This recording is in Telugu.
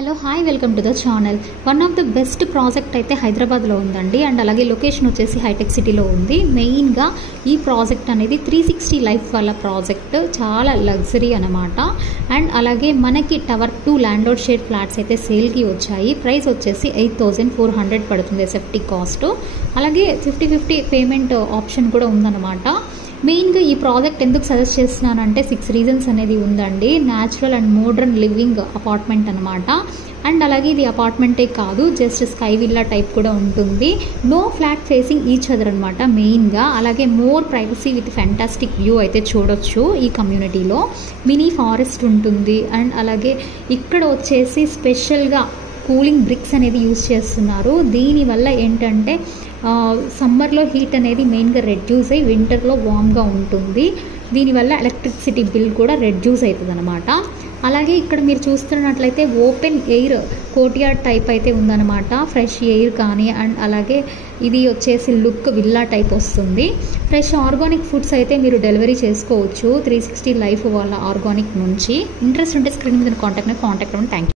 Hello hi welcome to the channel. One of the best project అయితే హైదరాబాద్లో ఉందండి. అండ్ అలాగే లొకేషన్ వచ్చేసి హైటెక్ సిటీలో ఉంది. మెయిన్గా ఈ ప్రాజెక్ట్ అనేది 360 లైఫ్ వాళ్ళ ప్రాజెక్ట్, చాలా లగ్జరీ అనమాట. అండ్ అలాగే మనకి టవర్ 2 ల్యాండ్లోడ్ షేర్ ఫ్లాట్స్ అయితే సేల్కి వచ్చాయి. ప్రైస్ వచ్చేసి 8,400 పడుతుంది ఎస్ఎఫ్టీ కాస్ట్. అలాగే 50-50 పేమెంట్ ఆప్షన్ కూడా ఉందన్నమాట. మెయిన్గా ఈ ప్రాజెక్ట్ ఎందుకు సజెస్ట్ చేస్తున్నానంటే 6 రీజన్స్ అనేది ఉందండి. Natural and modern living apartment అనమాట. అండ్ అలాగే ఇది అపార్ట్మెంటే కాదు, జస్ట్ స్కై విల్లా టైప్ కూడా ఉంటుంది. No flat facing each other అనమాట మెయిన్గా. అలాగే more privacy with fantastic view అయితే చూడొచ్చు ఈ కమ్యూనిటీలో. మినీ ఫారెస్ట్ ఉంటుంది. అండ్ అలాగే ఇక్కడ వచ్చేసి స్పెషల్గా కూలింగ్ బ్రిక్స్ అనేది యూజ్ చేస్తున్నారు. దీనివల్ల ఏంటంటే సమ్మర్లో హీట్ అనేది మెయిన్గా రెడ్యూస్ అయ్యి వింటర్లో వామ్గా ఉంటుంది. దీనివల్ల ఎలక్ట్రిసిటీ బిల్ కూడా రెడ్యూస్ అవుతుంది అనమాట. అలాగే ఇక్కడ మీరు చూస్తున్నట్లయితే ఓపెన్ ఎయిర్ కోర్ట్యార్డ్ టైప్ అయితే ఉందన్నమాట. ఫ్రెష్ ఎయిర్ కానీ అండ్ అలాగే ఇది వచ్చేసి లుక్ విల్లా టైప్ వస్తుంది. ఫ్రెష్ ఆర్గానిక్ ఫుడ్స్ అయితే మీరు డెలివరీ చేసుకోవచ్చు 360 లైఫ్ వాళ్ళ ఆర్గానిక్ నుంచి. ఇంట్రెస్ట్ ఉంటే స్క్రీన్ మీద కాంటాక్ట్ అవ్వండి. Thank you.